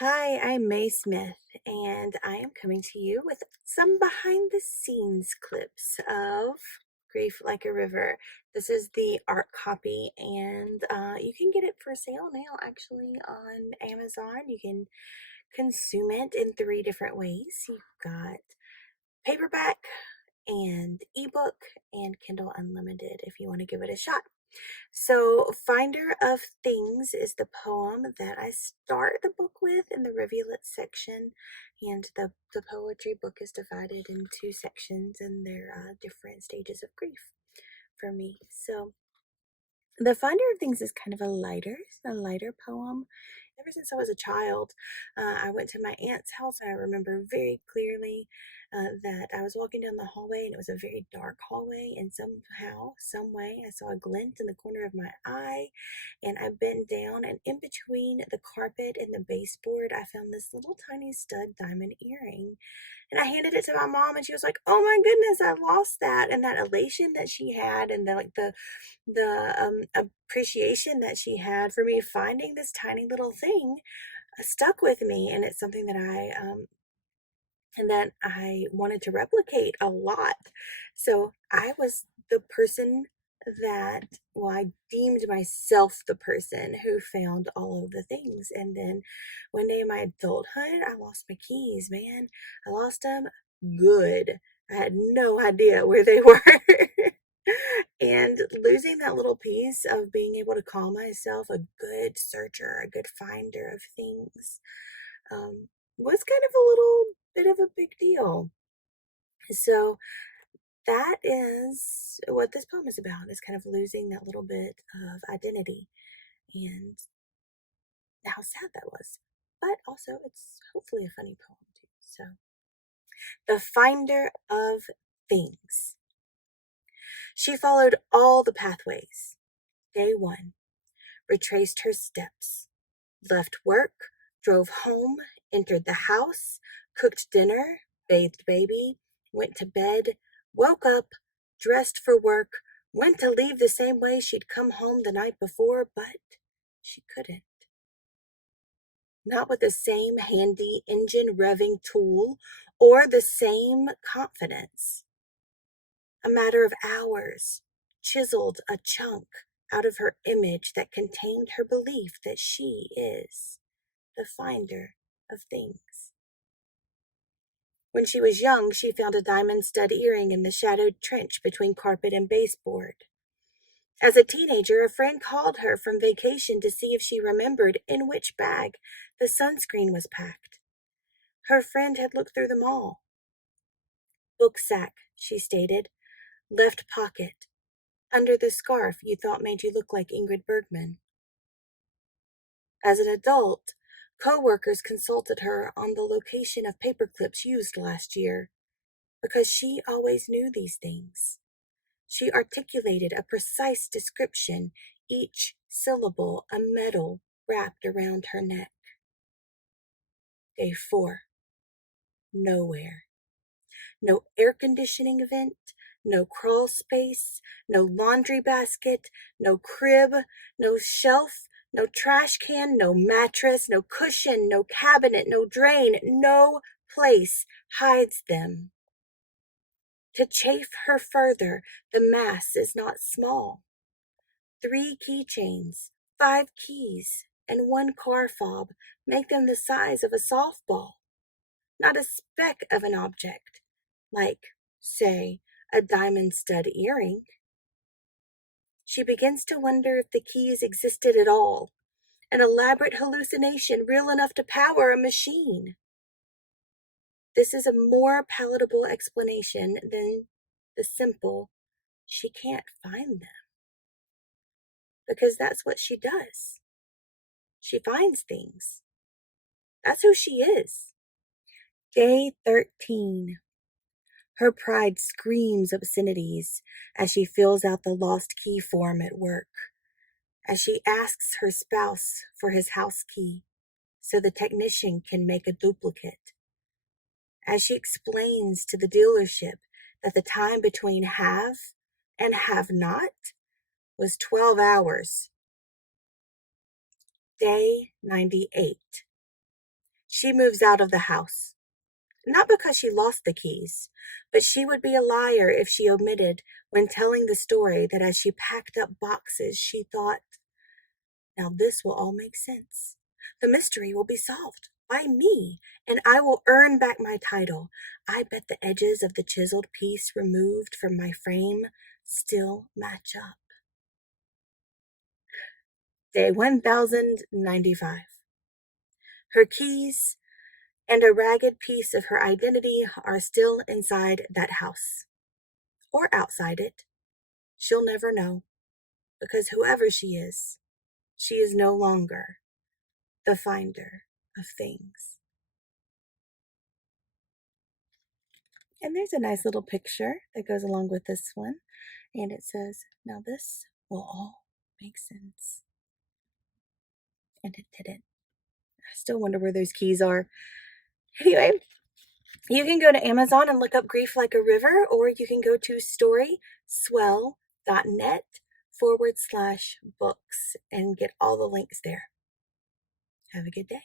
Hi, I'm May Smith, and I am coming to you with some behind the scenes clips of Grief Like a River. This is the art copy, and you can get it for sale now actually on Amazon. You can consume it in three different ways. You've got paperback and ebook and Kindle Unlimited if you want to give it a shot. So, Finder of Things is the poem that I start the book with in the rivulet section, and the poetry book is divided in two sections, and they're different stages of grief for me. So, the Finder of Things is kind of a lighter poem. Ever since I was a child, I went to my aunt's house. I remember very clearly that I was walking down the hallway and it was a very dark hallway, and somehow, some way, I saw a glint in the corner of my eye, and I bent down, and in between the carpet and the baseboard, I found this little tiny stud diamond earring. And I handed it to my mom, and she was like, "Oh my goodness, I lost that!" And that elation that she had, and the appreciation that she had for me finding this tiny little thing stuck with me, and it's something that I wanted to replicate a lot. So I was the person that, well, I deemed myself the person who found all of the things. And then one day in my adulthood, I lost my keys, man. I lost them good. I had no idea where they were. And losing that little piece of being able to call myself a good searcher, a good finder of things, was kind of a little bit of a big deal. So that is what this poem is about, is kind of losing that little bit of identity and how sad that was. But also it's hopefully a funny poem too. So the finder of things. She followed all the pathways. Day one, retraced her steps, left work, drove home, entered the house, cooked dinner, bathed baby, went to bed, woke up, dressed for work, went to leave the same way she'd come home the night before, but she couldn't. Not with the same handy engine revving tool or the same confidence. A matter of hours, chiseled a chunk out of her image that contained her belief that she is the finder of things. When she was young, she found a diamond stud earring in the shadowed trench between carpet and baseboard. As a teenager, a friend called her from vacation to see if she remembered in which bag the sunscreen was packed. Her friend had looked through them all. Book sack, she stated. Left pocket. Under the scarf you thought made you look like Ingrid Bergman. As an adult, co-workers consulted her on the location of paperclips used last year, because she always knew these things. She articulated a precise description, each syllable a medal wrapped around her neck. Day 4. Nowhere. No air conditioning vent, no crawl space, no laundry basket, no crib, no shelf, no trash can, no mattress, no cushion, no cabinet, no drain, no place hides them. To chafe her further, the mass is not small. 3 keychains, 5 keys, and 1 car fob make them the size of a softball. Not a speck of an object, like, say, a diamond stud earring. She begins to wonder if the keys existed at all, an elaborate hallucination real enough to power a machine. This is a more palatable explanation than the simple, she can't find them. Because that's what she does. She finds things. That's who she is. Day 13. Her pride screams obscenities as she fills out the lost key form at work, as she asks her spouse for his house key so the technician can make a duplicate, as she explains to the dealership that the time between have and have not was 12 hours. Day 98. She moves out of the house. Not because she lost the keys, but she would be a liar if she omitted when telling the story that as she packed up boxes, she thought, now this will all make sense. The mystery will be solved by me, and I will earn back my title. I bet the edges of the chiseled piece removed from my frame still match up. Day 1095. Her keys and a ragged piece of her identity are still inside that house. Or outside it. She'll never know, because whoever she is no longer the finder of things. And there's a nice little picture that goes along with this one. And it says, now this will all make sense. And it didn't. I still wonder where those keys are. Anyway, you can go to Amazon and look up Grief Like a River, or you can go to storyswell.net/books and get all the links there. Have a good day.